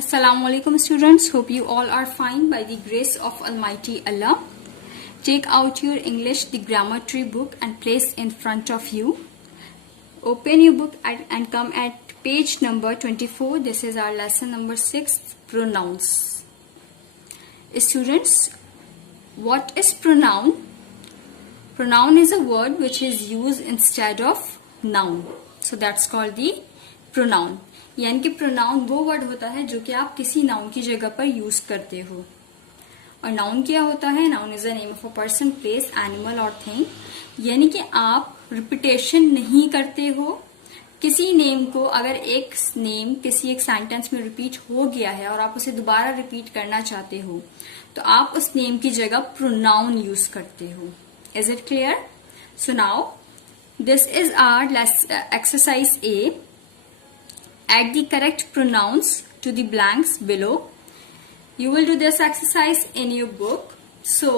Assalamu alaikum students, hope you all are fine by the grace of Almighty Allah. Take out your English the grammar tree book and place in front of you. Open your book and come at page number 24. This is our lesson number 6, pronouns. Students, what is pronoun? Pronoun is a word which is used instead of noun. So that's called the pronoun. यानी कि pronoun वो word होता है जो कि आप किसी noun की जगह पर यूज करते हो. और नाउन क्या होता है? Noun is the name of a person, place, animal और थिंग. यानी कि आप रिपीटेशन नहीं करते हो. किसी नेम को अगर एक नेम किसी एक सेंटेंस में रिपीट हो गया है और आप उसे दोबारा रिपीट करना चाहते हो तो आप उस नेम की जगह प्रोनाउन यूज करते हो. Is it clear? So now this is our exercise A. Add the correct pronouns to the blanks below. You will do this exercise in your book. So,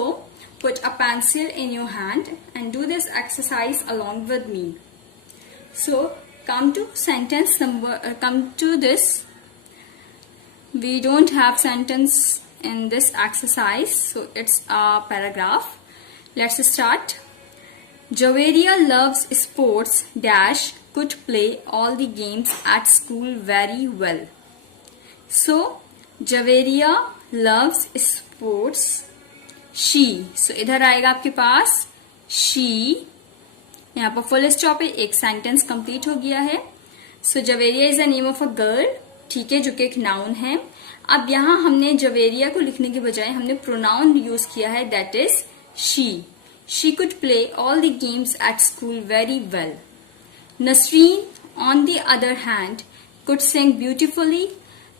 put a pencil in your hand and do this exercise along with me. So, come to sentence number, come to this. We don't have sentence in this exercise, so it's a paragraph. Let's start. Javeria loves sports dash could play all the games at school very well. So, Javeria loves sports. She. So, इधर आएगा आपके पास she. यहाँ पर full stop है, एक sentence complete हो गया है. So, Javeria is the name of a girl. ठीक है, जो कि एक नाउन है. अब यहाँ हमने Javeria को लिखने के बजाय हमने प्रोनाउन यूज किया है, that is she. She could play all the games at school very well. Nasreen, on the other hand, could sing beautifully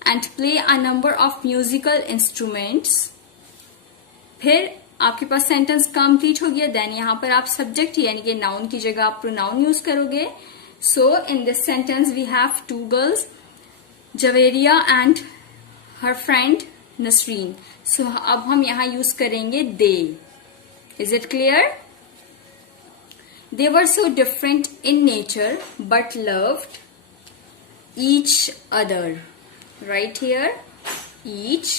and play a number of musical instruments. फिर आपके पास sentence complete हो गया. Then यहाँ पर आप subject यानी कि noun की जगह आप प्रोनाउन यूज करोगे. So in this sentence we have two girls, Javeria and her friend Nasreen. So अब हम यहाँ यूज करेंगे दे. Is it clear? They were so different in nature but loved each other. Right here, each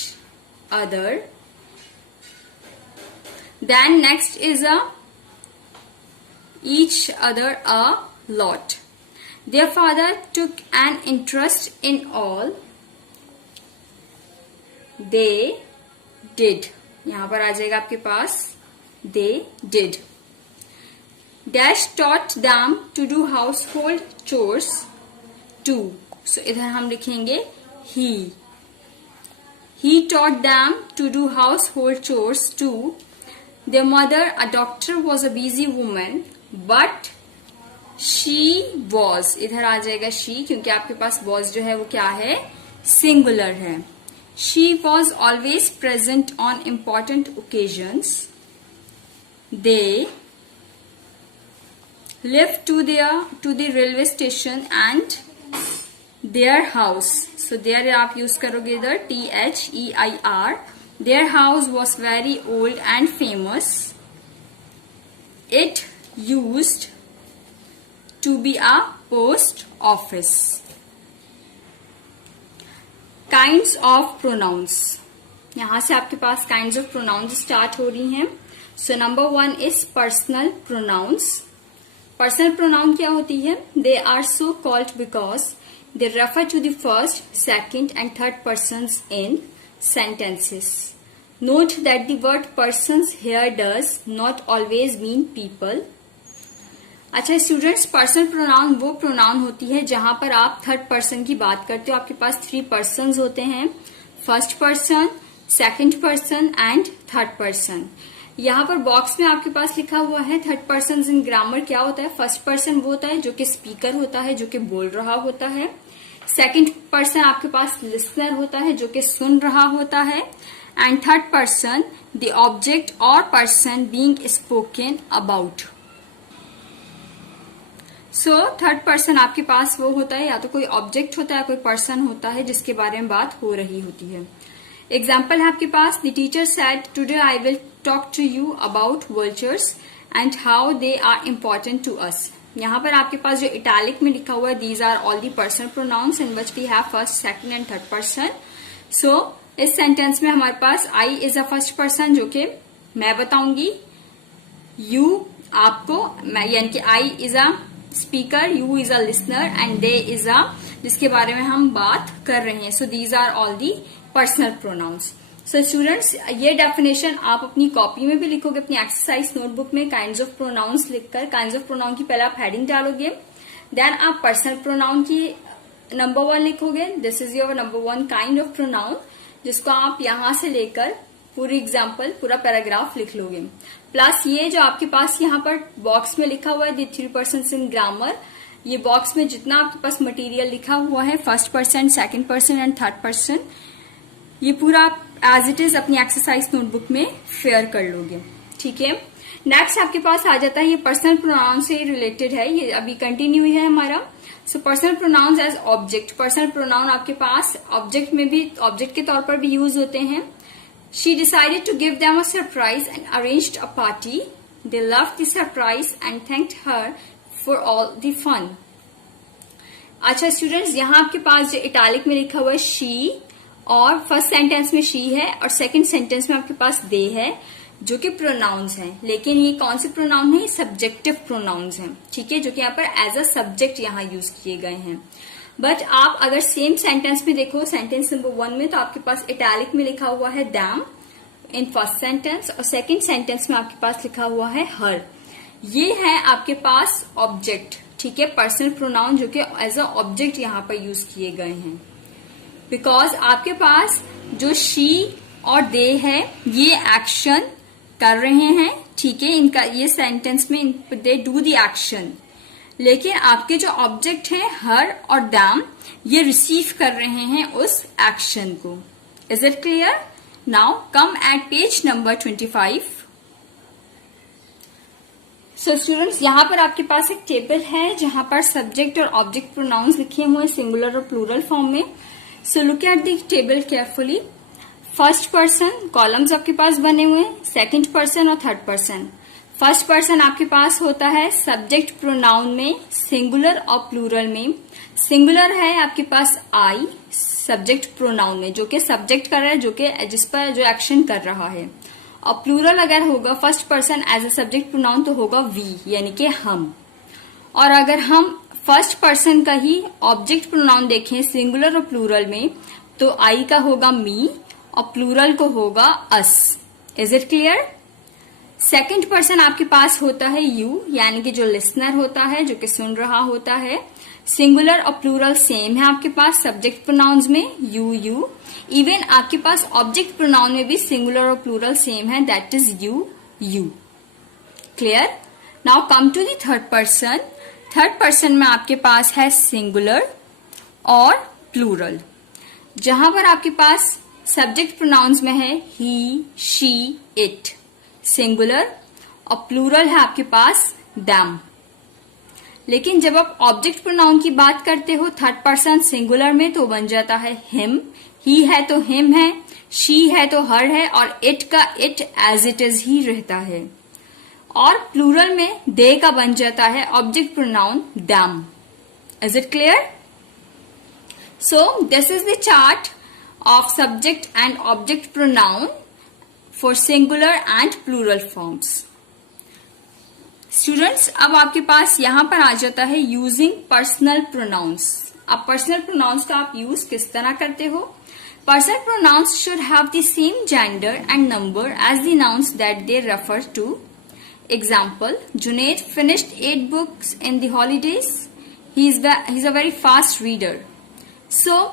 other. Then next is a each other a lot. Their father took an interest in all they did. यहाँ पर आ जाएगा आपके पास they did. Dash taught them to do household chores too. So इधर हम लिखेंगे he. He taught them to do household chores too. Their mother, a doctor, was a busy woman, but she was. इधर आ जाएगा she क्योंकि आपके पास was जो है वो क्या है? Singular है. She was always present on important occasions. They lived to the railway station and their house. So there आप use करोगे इधर THEIR. Their house was very old and famous. It used to be a post office. Kinds of pronouns. यहाँ से आपके पास kinds of pronouns start हो रही हैं. So number 1 is personal pronouns. Personal pronoun क्या होती है? They are so called because they refer to the first, second and third persons in sentences. Note that the word persons here does not always mean people. अच्छा students, personal pronoun वो pronoun होती है जहां पर आप third person की बात करते हो. आपके पास 3 पर्सन्स होते हैं, first person, second person and third person. यहाँ पर बॉक्स में आपके पास लिखा हुआ है थर्ड पर्सन इन ग्रामर क्या होता है. फर्स्ट पर्सन वो होता है जो कि स्पीकर होता है, जो कि बोल रहा होता है. सेकंड पर्सन आपके पास लिसनर होता है जो कि सुन रहा होता है. And third person the object or person being spoken about. So third person आपके पास वो होता है या तो कोई ऑब्जेक्ट होता है, कोई पर्सन होता है जिसके बारे में बात हो रही होती है. एग्जाम्पल है आपके पास, the teacher said today I will talk to you about virtues and how they are important to us. यहाँ पर आपके पास जो इटैलिक में लिखा हुआ है, these are all the personal pronouns in which we have first, second and third person. So इस sentence में हमारे पास I is a first person, जो कि मैं बताऊंगी, यू आपको, यानी कि I is a speaker, you is a listener and they is a, जिसके बारे में हम बात कर रहे हैं. So these are all the personal pronouns. So students, ये डेफिनेशन आप अपनी कॉपी में भी लिखोगे, अपनी एक्सरसाइज नोटबुक में काइंड्स ऑफ प्रोनाउंस लिखकर. काइंड्स ऑफ प्रोनाउन की पहले आप हेडिंग डालोगे, देन आप पर्सनल प्रोनाउन की नंबर 1 लिखोगे. This is your number 1 kind of pronoun, जिसको आप यहां से लेकर पूरी एग्जाम्पल, पूरा पैराग्राफ लिख लोगे. प्लस ये जो आपके पास यहाँ पर बॉक्स में लिखा हुआ है, द 3 पर्सन्स इन ग्रामर, ये बॉक्स में जितना आपके पास मटेरियल लिखा हुआ है, first person, second person and third person, ये पूरा आप एज इट इज अपनी एक्सरसाइज नोटबुक में शेयर कर लोगे. ठीक है. नेक्स्ट आपके पास आ जाता है, ये पर्सनल प्रोनाउन से रिलेटेड है, ये अभी कंटिन्यू है हमारा. So personal pronoun as object. Personal pronoun आपके पास ऑब्जेक्ट में भी, ऑब्जेक्ट के तौर पर भी यूज होते हैं. She decided to give them a surprise and arranged a party. They loved the surprise and thanked her for all the fun. अच्छा स्टूडेंट्स, यहाँ आपके पास जो इटैलिक में लिखा हुआ है she, और फर्स्ट सेंटेंस में she है और सेकंड सेंटेंस में आपके पास they है, जो कि प्रोनाउंस हैं. लेकिन ये कौन से प्रोनाउन है? सब्जेक्टिव प्रोनाउंस हैं. ठीक है, जो कि यहाँ पर एज अ सब्जेक्ट यहाँ यूज किए गए हैं. बट आप अगर सेम सेंटेंस में देखो, सेंटेंस नंबर 1 में, तो आपके पास इटैलिक में लिखा हुआ है them इन फर्स्ट सेंटेंस, और सेकंड सेंटेंस में आपके पास लिखा हुआ है her. ये है आपके पास ऑब्जेक्ट. ठीक है, पर्सनल प्रोनाउन जो कि एज अ ऑब्जेक्ट यहाँ पर यूज किए गए हैं. बिकॉज आपके पास जो she और they है, ये एक्शन कर रहे हैं. ठीक है, इनका ये सेंटेंस में दे डू द एक्शन. लेकिन आपके जो ऑब्जेक्ट हैं हर और them, ये रिसीव कर रहे हैं उस एक्शन को. Is it clear? Now come at page number 25. So students, यहाँ पर आपके पास एक टेबल है जहां पर सब्जेक्ट और ऑब्जेक्ट प्रोनाउंस लिखे हुए हैं सिंगुलर और प्लूरल फॉर्म में. So look at the table carefully. First person columns आपके पास बने हुए हैं, सेकंड पर्सन और थर्ड पर्सन. फर्स्ट पर्सन आपके पास होता है सब्जेक्ट प्रोनाउन में सिंगुलर और प्लूरल में. सिंगुलर है आपके पास आई सब्जेक्ट प्रोनाउन में, जो कि सब्जेक्ट कर रहा है, जो कि जिस पर जो एक्शन कर रहा है. और प्लूरल अगर होगा first person as a subject pronoun तो होगा वी, यानी कि हम. और अगर हम फर्स्ट पर्सन का ही ऑब्जेक्ट प्रोनाउन देखें सिंगुलर और प्लूरल में, तो आई का होगा मी और प्लूरल को होगा us. Is it clear? Second person आपके पास होता है यू, यानी कि जो लिसनर होता है, जो कि सुन रहा होता है. सिंगुलर और प्लूरल सेम है आपके पास सब्जेक्ट प्रोनाउंस में, यू यू. इवन आपके पास ऑब्जेक्ट प्रोनाउन में भी सिंगुलर और प्लूरल सेम है, that is you you. Clear? Now come to the third person. Third person में आपके पास है सिंगुलर और प्लूरल, जहां पर आपके पास सब्जेक्ट प्रोनाउंस में है ही शी इट सिंगुलर, और प्लूरल है आपके पास them. लेकिन जब आप ऑब्जेक्ट प्रोनाउन की बात करते हो थर्ड पर्सन सिंगुलर में, तो बन जाता है हिम. ही है तो हिम है, शी है तो हर है, और इट का इट एज इट इज ही रहता है. और प्लूरल में दे का बन जाता है object pronoun them. Is it clear? So this is the chart of subject and object pronoun for singular and plural forms. Students, अब आपके पास यहां पर आ जाता है यूजिंग पर्सनल प्रोनाउंस. अब पर्सनल प्रोनाउंस का आप यूज किस तरह करते हो? Personal pronouns should have the same gender and number as the nouns that they refer to. Example, Juned finished 8 books in the holidays. He is a very fast reader. So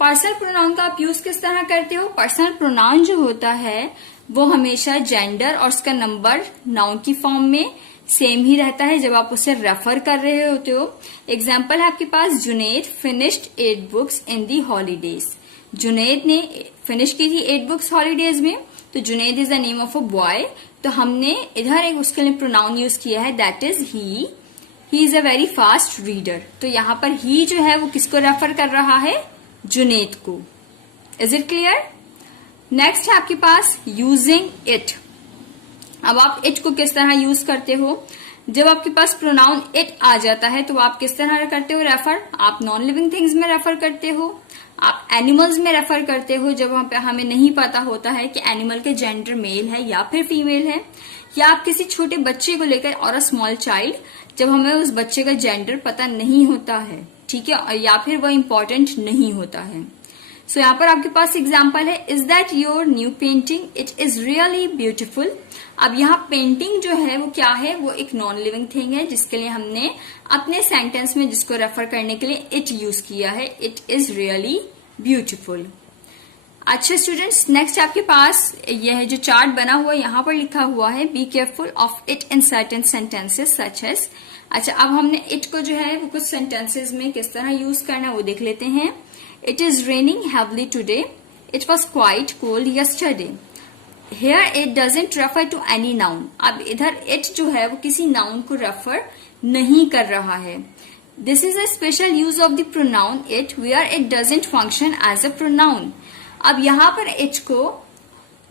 personal pronoun का आप use किस तरह करते हो? Personal pronoun जो होता है वो हमेशा जेंडर और उसका नंबर नाउन की फॉर्म में सेम ही रहता है जब आप उसे रेफर कर रहे होते हो. एग्जाम्पल है आपके पास, Juned finished 8 books in the holidays. Juned ने फिनिश की थी 8 books हॉलीडेज में, तो Juned is the name of a boy, तो हमने इधर एक उसके लिए प्रोनाउन यूज किया है, that is he. He is a very fast reader. तो यहाँ पर ही जो है वो किसको रेफर कर रहा है? जुनेद को. Is it clear? नेक्स्ट है आपके पास यूजिंग इट. अब आप इट को किस तरह यूज करते हो? जब आपके पास प्रोनाउन इट आ जाता है तो आप किस तरह करते हो रेफर? आप नॉन लिविंग थिंग्स में रेफर करते हो, आप एनिमल्स में रेफर करते हो जब हमें नहीं पता होता है कि एनिमल के जेंडर मेल है या फिर फीमेल है, या आप किसी छोटे बच्चे को लेकर और अ स्मॉल चाइल्ड जब हमें उस बच्चे का जेंडर पता नहीं होता है, ठीक है, या फिर वो इम्पोर्टेंट नहीं होता है। सो यहाँ पर आपके पास एग्जाम्पल है, is that your new painting, it is really beautiful. अब यहाँ पेंटिंग जो है वो क्या है, वो एक नॉन लिविंग थिंग है जिसके लिए हमने अपने सेंटेंस में जिसको रेफर करने के लिए इट यूज किया है, इट इज रियली ब्यूटिफुल। अच्छा स्टूडेंट्स, नेक्स्ट आपके पास यह जो चार्ट बना हुआ है यहाँ पर लिखा हुआ है be careful of it in certain sentences such as. अच्छा, अब हमने इट को जो है वो कुछ सेंटेंसेस में किस तरह यूज करना है वो देख लेते हैं। It is raining heavily today. It was quite cold yesterday. Here it doesn't refer to any noun. अब इधर it जो है वो किसी noun को refer नहीं कर रहा है। This is a special use of the pronoun it where it doesn't function as a pronoun. अब यहाँ पर it को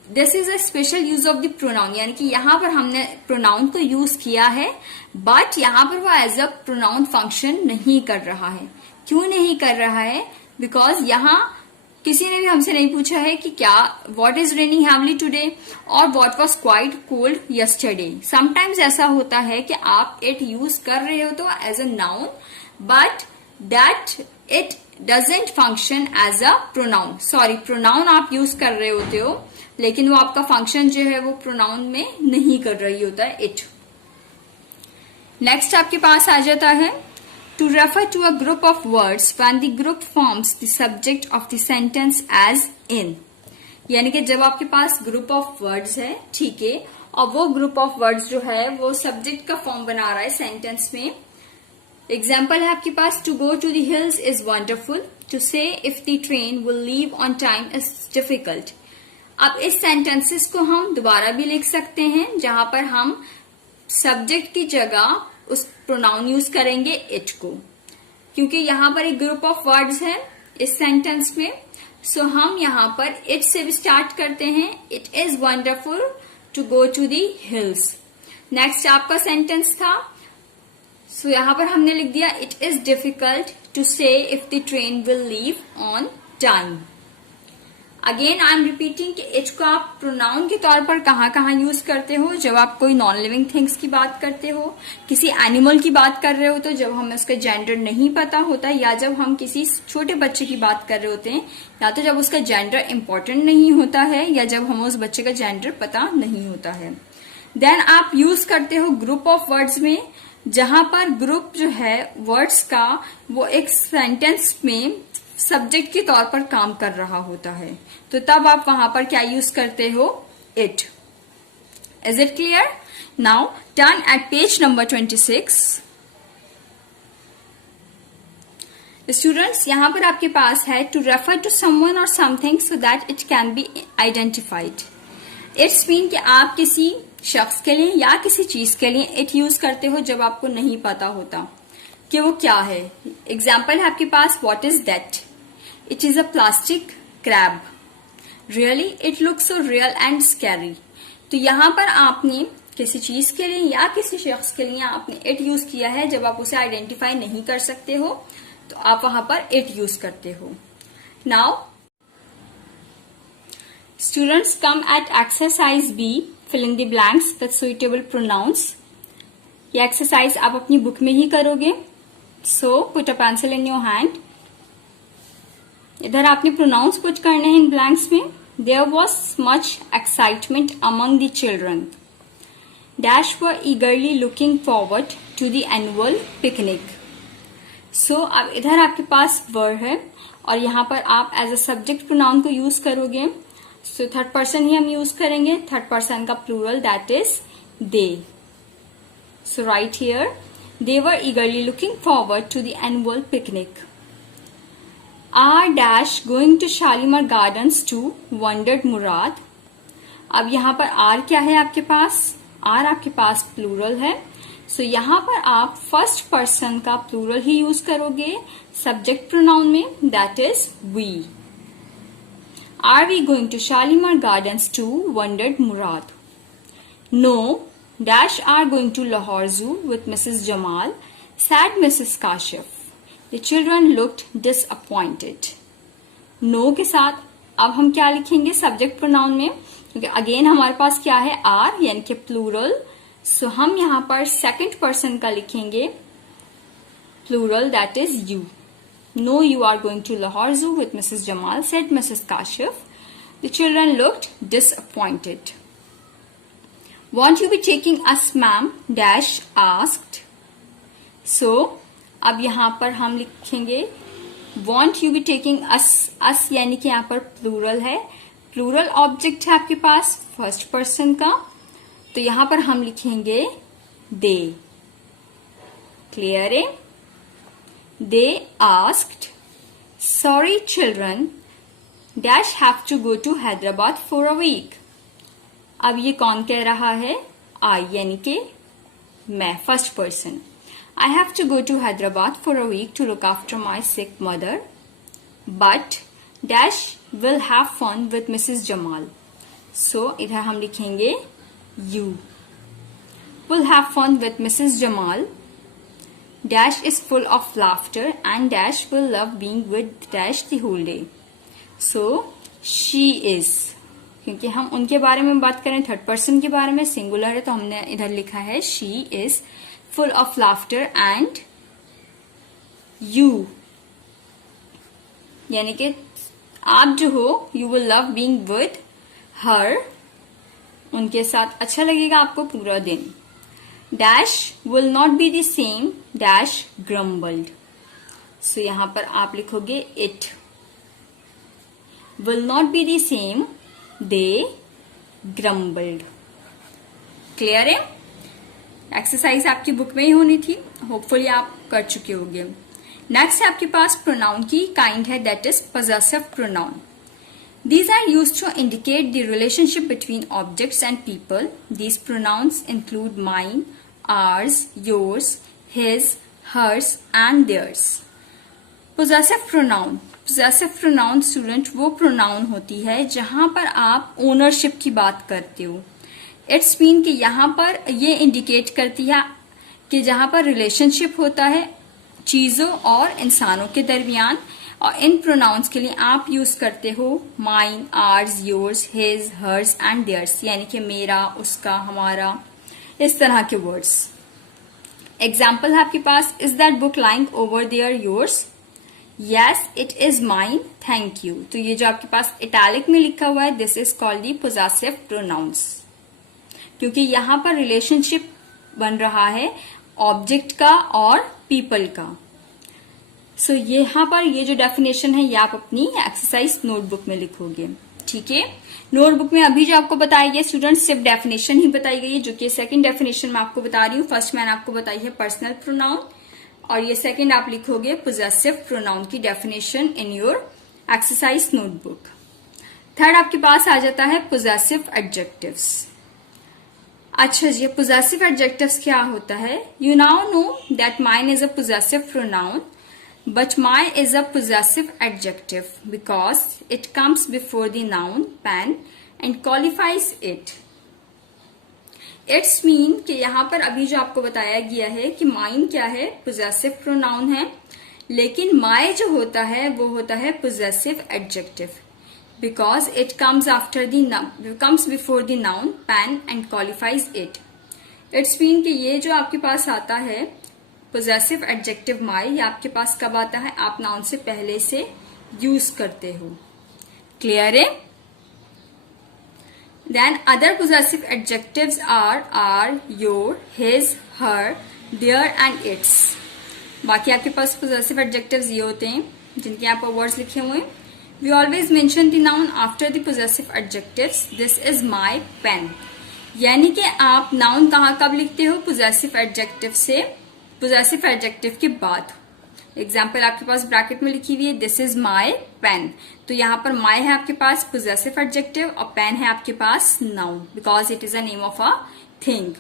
this is a special use of the pronoun, यानी कि यहाँ पर हमने प्रोनाउन को यूज किया है बट यहाँ पर वो एज अ प्रोनाउन फंक्शन नहीं कर रहा है। क्यों नहीं कर रहा है? बिकॉज यहाँ किसी ने भी हमसे नहीं पूछा है कि क्या what is raining heavily today और what was quite cold yesterday. Sometimes ऐसा होता है कि आप इट यूज कर रहे हो तो as a noun but that it doesn't function as a pronoun. Sorry, pronoun आप यूज कर रहे होते हो लेकिन वो आपका फंक्शन जो है वो प्रोनाउन में नहीं कर रही होता है इट। नेक्स्ट आपके पास आ जाता है to refer to a group of words when the group forms the subject of the sentence as in. यानी कि जब आपके पास ग्रुप ऑफ वर्ड्स है, ठीक है, और वो ग्रुप ऑफ वर्ड्स जो है वो सब्जेक्ट का फॉर्म बना रहा है सेंटेंस में। एग्जाम्पल है आपके पास, to go to the hills is wonderful, to say if the train will leave on time is difficult. अब इस सेंटेंसेस को हम दोबारा भी लिख सकते हैं जहां पर हम सब्जेक्ट की जगह उस प्रोनाउन यूज करेंगे इट को, क्योंकि यहां पर एक ग्रुप ऑफ वर्ड्स है इस सेंटेंस में। सो हम यहां पर इट से भी स्टार्ट करते हैं, it is wonderful to go to the hills. Next आपका सेंटेंस था, सो यहां पर हमने लिख दिया it is difficult to say if the train will leave on time. Again I am repeating कि इट को आप प्रोनाउन के तौर पर कहाँ यूज करते हो, जब आप कोई नॉन लिविंग थिंग्स की बात करते हो, किसी एनिमल की बात कर रहे हो तो जब हमें उसका जेंडर नहीं पता होता, या जब हम किसी छोटे बच्चे की बात कर रहे होते हैं, या तो जब उसका जेंडर इंपॉर्टेंट नहीं होता है या जब हमें उस बच्चे का जेंडर पता नहीं होता है। देन आप यूज करते हो ग्रुप ऑफ वर्ड्स में, जहां पर ग्रुप जो है वर्ड्स का वो एक सेंटेंस में सब्जेक्ट के तौर पर काम कर रहा होता है, तो तब आप वहां पर क्या यूज करते हो, it. Is it clear? Now turn eight page number 26। Students, यहां पर आपके पास है टू रेफर टू समवन और something so that it can be identified. It's mean कि आप किसी शख्स के लिए या किसी चीज के लिए इट यूज करते हो जब आपको नहीं पता होता कि वो क्या है। एग्जाम्पल है आपके पास, what is that? It is a plastic crab, really it looks so real and scary. तो यहां पर आपने किसी चीज के लिए या किसी शख्स के लिए आपने इट यूज किया है जब आप उसे आइडेंटिफाई नहीं कर सकते हो तो आप वहां पर इट यूज करते हो। Now students, come at exercise B, fill in the blanks with suitable pronouns। ये एक्सरसाइज आप अपनी बुक में ही करोगे। So put a pencil in your hand. इधर आपने प्रोनाउंस पुट करने हैं इन ब्लैंक्स में। There was much excitement among the children, dash were eagerly looking forward to the annual picnic. So अब इधर आपके पास वर्ड है और यहाँ पर आप एज अ सब्जेक्ट प्रोनाउन को यूज करोगे। सो थर्ड पर्सन ही हम यूज करेंगे, थर्ड पर्सन का plural that is they. So right here, they were eagerly looking forward to the annual picnic. Are dash going to Shalimar Gardens too, wondered Murad. अब यहाँ पर are क्या है आपके पास? आर आपके पास प्लूरल है। सो यहाँ पर आप फर्स्ट पर्सन का प्लूरल ही यूज करोगे सब्जेक्ट प्रोनाउन में, that is we. Are we going to Shalimar Gardens to? Wondered Murad. No, Dash are going to Lahore Zoo with Mrs. Jamal, said Mrs. Kashif. The children looked disappointed. No के साथ अब हम क्या लिखेंगे subject pronoun में, क्योंकि again हमारे पास क्या है आर यानी कि प्लूरल. सो हम यहाँ पर सेकंड पर्सन का लिखेंगे plural, that is you. No, you are going to Lahore Zoo with Mrs. Jamal, said Mrs. Kashif. The children looked disappointed. Won't you be taking us, ma'am? Dash asked. So, अब यहाँ पर हम लिखेंगे won't you be taking us. us यानी कि यहाँ पर plural है, प्लूरल ऑब्जेक्ट है आपके पास फर्स्ट पर्सन का, तो यहाँ पर हम लिखेंगे they. क्लियर है? They asked, sorry children, Dash have to go to Hyderabad for a week. अब ये कौन कह रहा है? I यानी कि मैं, first person. I have to go to Hyderabad for a week to look after my sick mother. But Dash will have fun with Mrs. Jamal. So इधर हम लिखेंगे you. Will have fun with Mrs. Jamal. Dash is full of laughter and Dash will love being with Dash the whole day. So she is, क्योंकि हम उनके बारे में बात करें थर्ड पर्सन के बारे में, सिंगुलर है तो हमने इधर लिखा है she is full of laughter and you यानी कि आप जो हो you will love being with her, उनके साथ अच्छा लगेगा आपको पूरा दिन. Dash will not be the same. Dash grumbled. So यहाँ पर आप लिखोगे it. Will not be the same. They grumbled. Clear है? एक्सरसाइज आपकी बुक में ही होनी थी, होपफुली आप कर चुके होंगे. नेक्स्ट है आपके पास प्रोनाउन की काइंड है, that is possessive pronoun. These are used to indicate the relationship between objects and people. These pronouns include mine, ours, yours, his, hers and theirs. Possessive pronoun. Possessive pronoun student वो pronoun होती है जहां पर आप ownership की बात करते हो. इट्स मीन कि यहाँ पर ये इंडिकेट करती है कि जहां पर रिलेशनशिप होता है चीजों और इंसानों के दरमियान, और इन प्रोनाउंस के लिए आप यूज करते हो mine, ours, yours, his, hers and theirs, यानी कि मेरा, उसका, हमारा, इस तरह के वर्ड्स. एग्जाम्पल है आपके पास, is that book lying over there yours? Yes it is mine, thank you. तो ये जो आपके पास इटैलिक में लिखा हुआ है, this is called the possessive pronouns, क्योंकि यहां पर रिलेशनशिप बन रहा है ऑब्जेक्ट का और पीपल का. सो यहाँ पर ये जो डेफिनेशन है ये आप अपनी एक्सरसाइज नोटबुक में लिखोगे. ठीक है, नोटबुक में अभी जो आपको बताई गई स्टूडेंट सिर्फ डेफिनेशन ही बताई गई है, जो कि सेकंड डेफिनेशन मैं आपको बता रही हूँ. फर्स्ट मैंने आपको बताई है पर्सनल प्रोनाउन, और ये सेकंड आप लिखोगे पोजेसिव प्रोनाउन की definition in your exercise notebook. Third आपके पास आ जाता है पोजेसिव एडजेक्टिव्स. अच्छा जी, पोजेसिव एडजेक्टिव्स क्या होता है? You now know that mine is a possessive pronoun, but my is a possessive adjective because it comes before the noun pen and qualifies it. It's mean कि यहाँ पर अभी जो आपको बताया गया है कि mine क्या है, possessive pronoun है, लेकिन my जो होता है वो होता है possessive adjective because it comes after the comes before the noun pen and qualifies it. It's mean कि ये जो आपके पास आता है पोजेसिव एडजेक्टिव माई, ये आपके पास कब आता है? आप नाउन से पहले से यूज करते हो. क्लियर है? Then other possessive adjectives are, your, his, her, their and its. बाकी आपके पास पोजेसिव एडजेक्टिव्स ये होते हैं जिनके यहाँ पर वर्ड्स लिखे हुए हैं. We always mention the noun after the possessive adjectives. This is my pen, यानी कि आप नाउन कहाँ कब लिखते हो? पोजेसिव एडजेक्टिव से, पोजेसिव एडजेक्टिव के बाद. एग्जाम्पल आपके पास ब्रैकेट में लिखी हुई है, दिस इज माई पेन. तो यहाँ पर माई है आपके पास पोजेसिव एडजेक्टिव और पेन है आपके पास noun, because it is a name of a thing.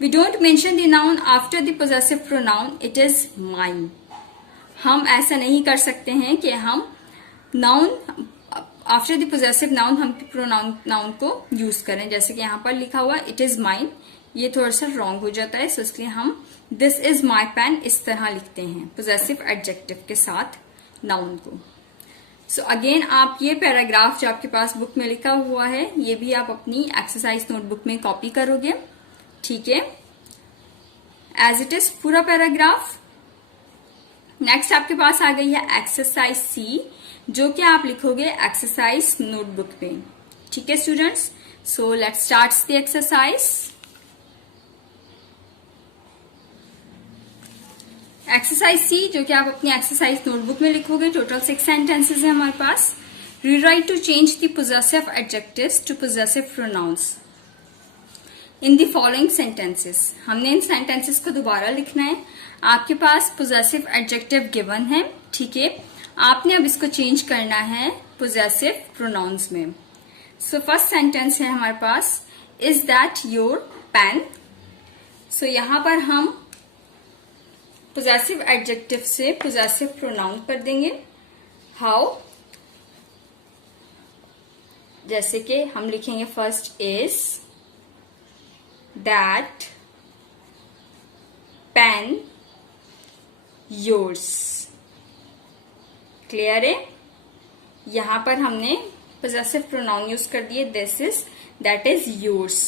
We don't mention the noun after the possessive pronoun, it is mine. हम ऐसा नहीं कर सकते हैं कि हम noun after the possessive noun हम प्रोनाउन नाउन को यूज करें, जैसे कि यहाँ पर लिखा हुआ इट इज माइन, ये थोड़ा सा रॉन्ग हो जाता है, सो इसलिए हम दिस इज माई पेन इस तरह लिखते हैं पोजेसिव एडजेक्टिव के साथ नाउन को। सो अगेन आप ये पैराग्राफ जो आपके पास बुक में लिखा हुआ है ये भी आप अपनी एक्सरसाइज नोटबुक में कॉपी करोगे, ठीक है, एज इट इज पूरा पैराग्राफ। नेक्स्ट आपके पास आ गई है एक्सरसाइज सी, जो कि आप लिखोगे एक्सरसाइज नोटबुक में, ठीक है students. So let's start the exercise. Exercise C जो कि आप अपनी एक्सरसाइज नोटबुक में लिखोगे, टोटल 6 सेंटेंसेस है हमारे पास। Rewrite to change the possessive adjectives to possessive pronouns in the following sentences. हमने इन सेंटेंसेस को दोबारा लिखना है। आपके पास पोजेसिव एडजेक्टिव गिवन है, ठीक है, आपने अब इसको चेंज करना है पोजेसिव प्रोनाउंस में। सो फर्स्ट सेंटेंस है हमारे पास, इज दैट योर पेन। सो यहां पर हम पोजेसिव एडजेक्टिव से पोजेसिव प्रोनाउन कर देंगे। हाउ, जैसे कि हम लिखेंगे first is that pain yours. Clear है, यहां पर हमने पोजेसिव प्रोनाउन यूज कर दिए, this is, that is yours.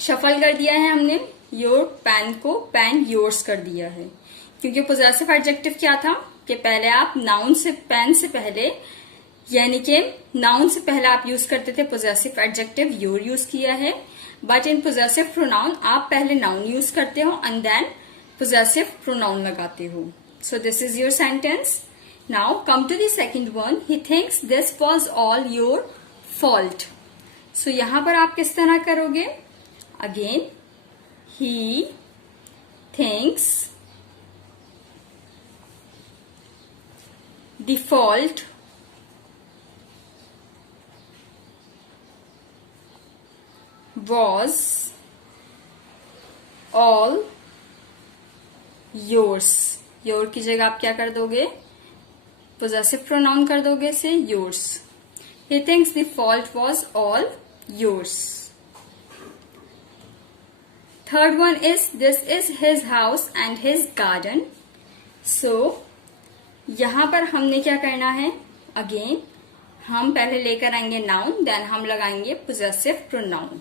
Shuffle कर दिया है हमने, योर पेन को पेन योर्स कर दिया है, क्योंकि पोजेसिव एडजेक्टिव क्या था कि पहले आप नाउन से, पेन से पहले, यानी कि नाउन से पहले आप यूज करते थे पोजेसिव एडजेक्टिव योर यूज किया है, बट इन पोजेसिव प्रोनाउन आप पहले नाउन यूज करते हो एंड देन पोजेसिव प्रोनाउन लगाते हो। So this is your sentence. Now come to the second one, he thinks this was all your fault. सो यहां पर आप किस तरह करोगे, again he thinks the fault was all yours। Your की जगह आप क्या कर दोगे, पोजेसिव प्रोनाउन कर दोगे से yours। he thinks the fault was all yours। Third one is this is his house and his garden। So यहां पर हमने क्या करना है, अगेन हम पहले लेकर आएंगे नाउन, देन हम लगाएंगे पोजेसिव प्रोनाउन।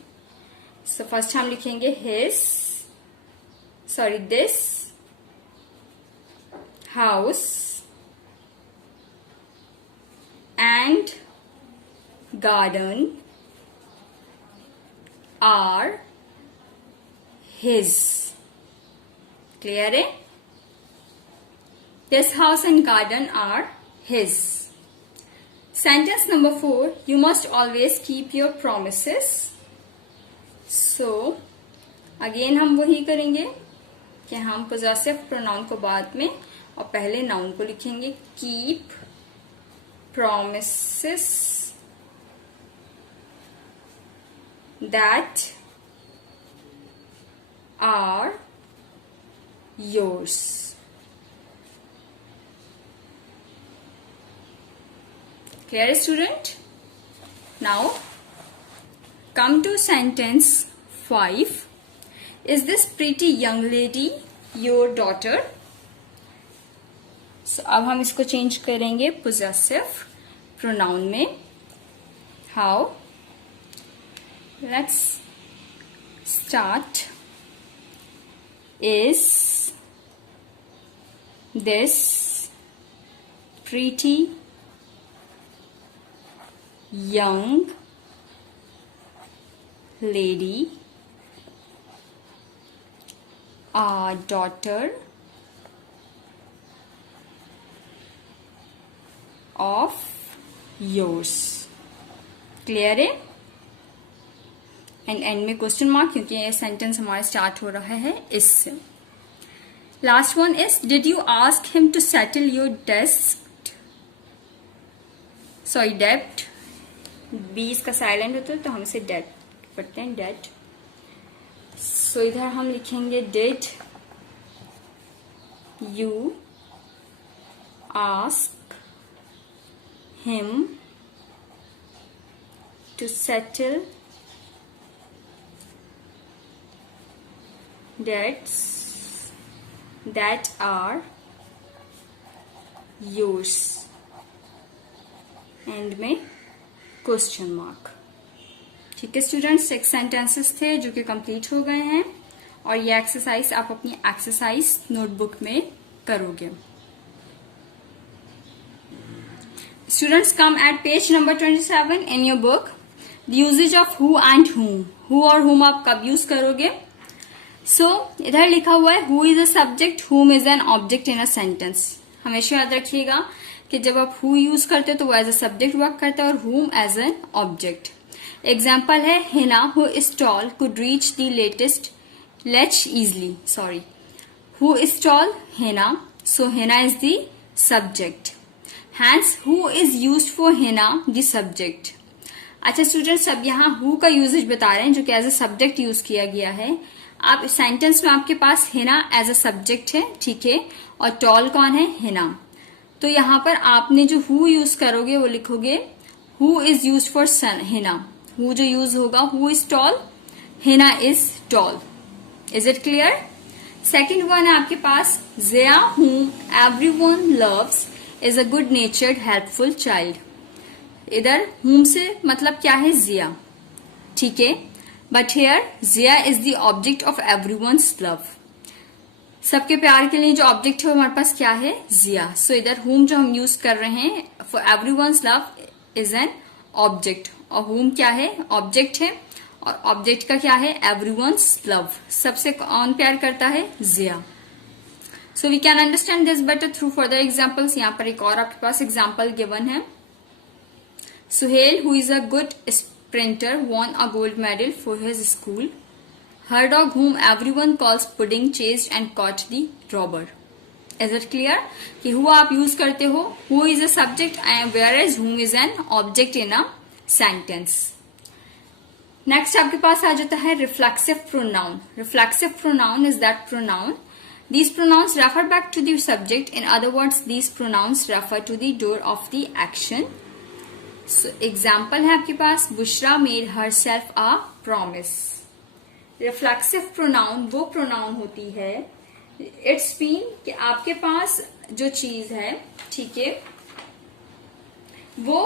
सो फर्स्ट हम लिखेंगे this house and garden are his। Clear है, this house and garden are his। Sentence number 4, you must always keep your promises। So again हम वही करेंगे कि हम possessive pronoun को बाद में और पहले noun को लिखेंगे, keep promises that are yours। Clear student? Now come to sentence 5, is this pretty young lady your daughter। So अब हम इसको चेंज करेंगे possessive pronoun में। How, let's start, is this pretty young lady a daughter of yours। Clear है, and end में question mark, क्योंकि ये sentence हमारा स्टार्ट हो रहा है इससे। Last one is did you ask him to settle your डेब्ट। बी इसका साइलेंट होता है तो हम इसे डेट पढ़ते हैं, डेट। सो इधर हम लिखेंगे did you ask him to settle that are yours, एंड में क्वेश्चन मार्क। ठीक है स्टूडेंट्स, 6 सेंटेंसेस थे जो कि कंप्लीट हो गए हैं और ये एक्सरसाइज आप अपनी एक्सरसाइज नोटबुक में करोगे। Students, come at page number 27 in your book. The uses of who and whom, who और whom आप कब यूज करोगे। इधर लिखा हुआ है who is a subject, whom is an object in a sentence. हमेशा याद रखिएगा कि जब आप हु यूज करते हो तो वो एज अ सब्जेक्ट वर्क करता है और whom as an object. Example है Hina who is tall could reach the latch easily. Who is tall Hina, so Hina is the subject. Hence, who is used for Hina the subject. अच्छा students, अब यहाँ who का usage बता रहे हैं जो कि एज अ सब्जेक्ट यूज किया गया है। आप सेंटेंस में आपके पास हिना एज अ सब्जेक्ट है, ठीक है, और टॉल कौन है, हिना। तो यहाँ पर आपने जो हु यूज करोगे वो लिखोगे who is use for Hina. Who जो यूज होगा, who is tall, Hina is tall. Is it clear. Second one है आपके पास जिया whom everyone loves is a good natured helpful child। इधर whom से मतलब क्या है, जिया, ठीक है, but here Jiya is the object of everyone's love. सबके प्यार के लिए जो ऑब्जेक्ट है वो हमारे पास क्या है, जिया। सो इधर whom जो हम यूज कर रहे हैं for everyone's love is an object, और whom क्या है, ऑब्जेक्ट है, और ऑब्जेक्ट का क्या है, एवरीवन्स लव। सबसे कौन प्यार करता है, जिया। So we can understand this better through further examples। यहाँ पर एक और आपके पास एग्जाम्पल गिवन है। Suhail who is a good sprinter won a gold medal for his school। Her dog whom everyone calls pudding chased and caught the robber। Is it clear कि who आप use करते हो, who is a subject and whereas whom is an object in a sentence। Next आपके पास आ जाता है reflexive pronoun. Reflexive pronoun is that pronoun these pronouns refer back to the subject। in other words, these pronouns refer to the door of the action। so example है आपके पास Bushra made herself a promise। reflexive pronoun वो pronoun होती है, it's mean कि आपके पास जो चीज है, ठीक है, वो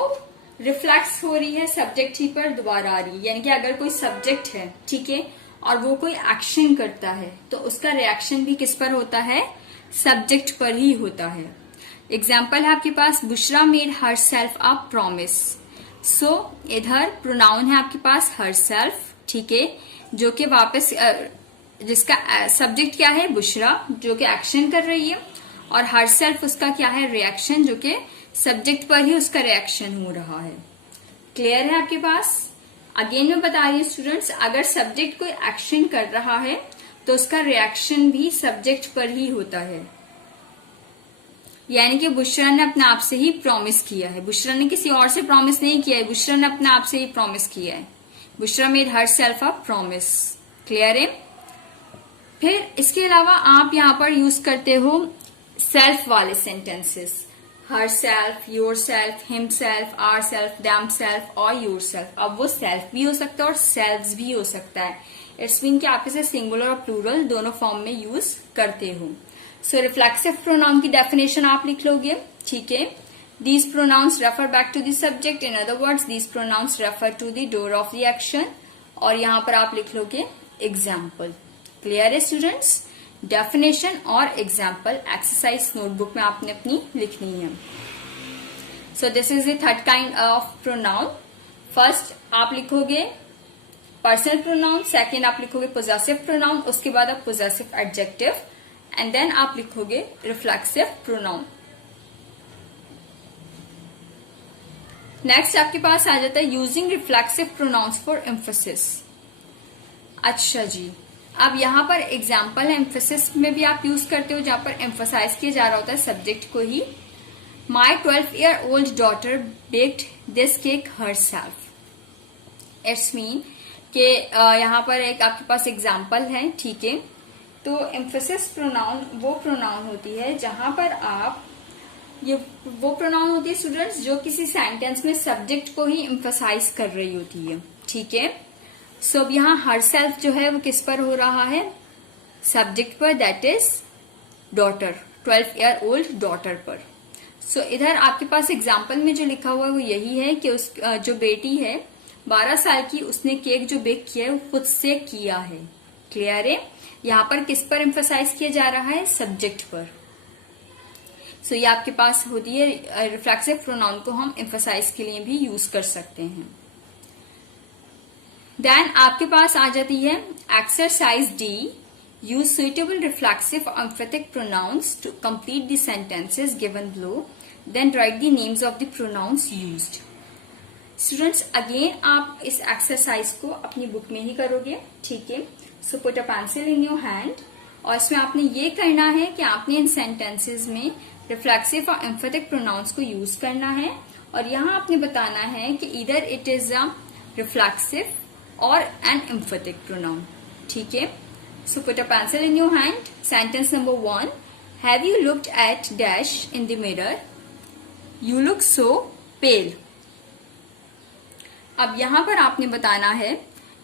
रिफ्लेक्स हो रही है सब्जेक्ट ही पर दोबारा आ रही है। यानी कि अगर कोई सब्जेक्ट है, ठीक है, और वो कोई एक्शन करता है तो उसका रिएक्शन भी किस पर होता है, सब्जेक्ट पर ही होता है। एग्जाम्पल है आपके पास Bushra made herself a promise. So इधर प्रोनाउन है आपके पास हर सेल्फ, ठीक है, जो कि वापस जिसका सब्जेक्ट क्या है, बुशरा, जो कि एक्शन कर रही है, और हर सेल्फ उसका क्या है, रिएक्शन, जो कि सब्जेक्ट पर ही उसका रिएक्शन हो रहा है। क्लियर है आपके पास। अगेन मैं बता रही हूँ स्टूडेंट्स, अगर सब्जेक्ट कोई एक्शन कर रहा है तो उसका रिएक्शन भी सब्जेक्ट पर ही होता है। यानी कि बुशरा ने अपने आप से ही प्रॉमिस किया है, बुशरा ने किसी और से प्रॉमिस नहीं किया है, बुशरा ने अपने आप से ही प्रॉमिस किया है। Bushra made herself a promise. Clear है। फिर इसके अलावा आप यहाँ पर यूज करते हो सेल्फ वाले sentences, herself, yourself, himself, ourself, themself और योर सेल्फ। अब वो सेल्फ भी हो सकता है और सेल्व्स भी हो सकता है। इट्स मीन कि आप इसे सिंगुलर और प्लूरल दोनों फॉर्म में यूज करते हो। सो रिफ्लेक्सिव प्रोनाउन की डेफिनेशन आप लिख लोगे, ठीक है। These pronouns refer back to the subject. In other words these pronouns refer to the doer of the action. और यहाँ पर आप लिख लोगे एग्जाम्पल। क्लियर है स्टूडेंट्स। डेफिनेशन और एग्जाम्पल एक्सरसाइज नोटबुक में आपने अपनी लिखनी है। So this is the third kind of pronoun. First आप लिखोगे पर्सनल प्रोनाउन, सेकेंड आप लिखोगे पोजेसिव प्रोनाउन, उसके बाद आप पोजेसिव एडजेक्टिव, एंड देन आप लिखोगे रिफ्लेक्सिव प्रोनाउन। नेक्स्ट आपके पास आ जाता है using reflexive pronouns for emphasis. अच्छा जी, अब यहाँ पर एग्जाम्पल है, एम्फेसिस में भी आप यूज करते हो जहां पर एम्फोसाइज किया जा रहा होता है सब्जेक्ट को ही। माई 12-year-old daughter baked this cake herself। It's mean कि यहाँ पर एक आपके पास एग्जाम्पल है, ठीक है। तो एम्फेसिस प्रोनाउन वो प्रोनाउन होती है जहां पर आप वो प्रोनाउन होती है स्टूडेंट्स जो किसी सेंटेंस में सब्जेक्ट को ही एम्फसाइज कर रही होती है, ठीक है। सो अब यहाँ हर सेल्फ जो है वो किस पर हो रहा है, सब्जेक्ट पर that is daughter, 12-year-old daughter पर। सो इधर आपके पास एग्जाम्पल में जो लिखा हुआ है वो यही है कि उस जो बेटी है 12 साल की, उसने केक जो बेक किया है वो खुद से किया है। क्लियर है? यहाँ पर किस पर एम्फसाइज किया जा रहा है? सब्जेक्ट पर। सो ये आपके पास होती है रिफ्लेक्सिव प्रोनाउन को हम एम्फसाइज के लिए भी यूज कर सकते हैं। देन आपके पास आ जाती है exercise D, use suitable reflexive और emphatic pronouns to complete the sentences given below, then write the names of the pronouns used. Students again आप इस एक्सरसाइज को अपनी बुक में ही करोगे, ठीक है। So put a pencil in your hand, और इसमें आपने ये करना है कि आपने इन सेंटेंसेस में रिफ्लेक्सिव और एम्फेटिक प्रोनाउंस को यूज करना है, और यहाँ आपने बताना है कि इधर इट इज अ रिफ्लेक्सिव और एन एम्फेटिक प्रोनाउन, ठीक है। So put a pencil in your hand. Sentence number 1, have you looked at dash in the mirror, you look so pale. अब यहां पर आपने बताना है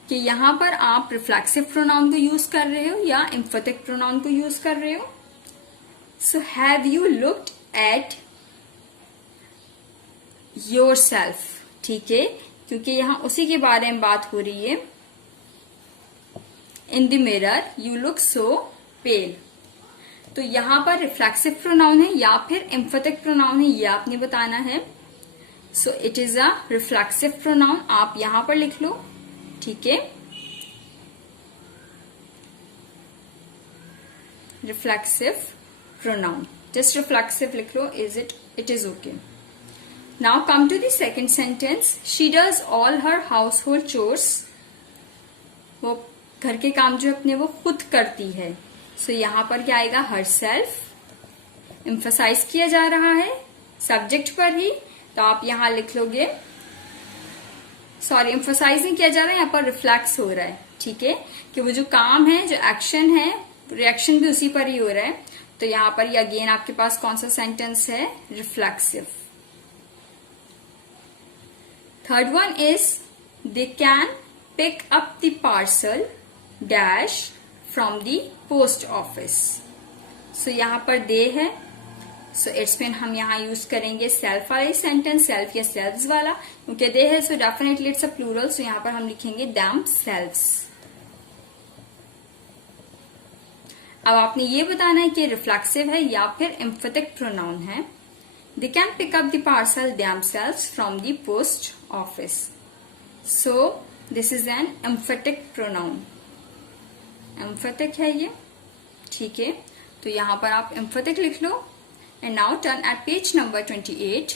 कि यहां पर आप रिफ्लेक्सिव प्रोनाउन को यूज कर रहे हो या एम्फेटिक प्रोनाउन को यूज कर रहे हो। So have you looked at yourself, ठीक है, क्योंकि यहां उसी के बारे में बात हो रही है। In the mirror you look so pale, तो यहां पर रिफ्लेक्सिव प्रोनाउन है या फिर एम्फेटिक प्रोनाउन है, ये आपने बताना है। So it is a reflexive pronoun, आप यहां पर लिख लो, ठीक है। रिफ्लेक्सिव प्रोनाउन, जस्ट रिफ्लेक्सिव लिख लो, it is okay. Now come to the second sentence, she does all her household chores, वो घर के काम जो अपने वो खुद करती है। सो यहां पर क्या आएगा? हर सेल्फ, एम्फसाइज किया जा रहा है सब्जेक्ट पर ही, तो आप यहां लिख लोगे, सॉरी एम्फसाइज नहीं किया जा रहा है, यहाँ पर रिफ्लेक्स हो रहा है, ठीक है, कि वो जो काम है, जो एक्शन है, रिएक्शन भी उसी पर ही हो रहा है। तो यहां पर ये अगेन आपके पास कौन सा सेंटेंस है? Reflexive. Third one is they can pick up the parcel dash from the post office. So यहां पर दे है, सो इट्स मीन हम यहाँ यूज करेंगे सेल्फ वाला सेंटेंस, सेल्फ या सेल्व्स वाला, क्योंकि दे है so definitely it's a plural, so यहाँ पर हम लिखेंगे देम सेल्व्स। अब आपने ये बताना है कि रिफ्लेक्सिव है या फिर एम्फेटिक प्रोनाउन है। They can pick up the parcel themselves from the post office, so this is an emphatic pronoun, emphatic है ये, ठीक है। तो यहां पर आप एम्फेटिक लिख लो। And now turn at page number 28.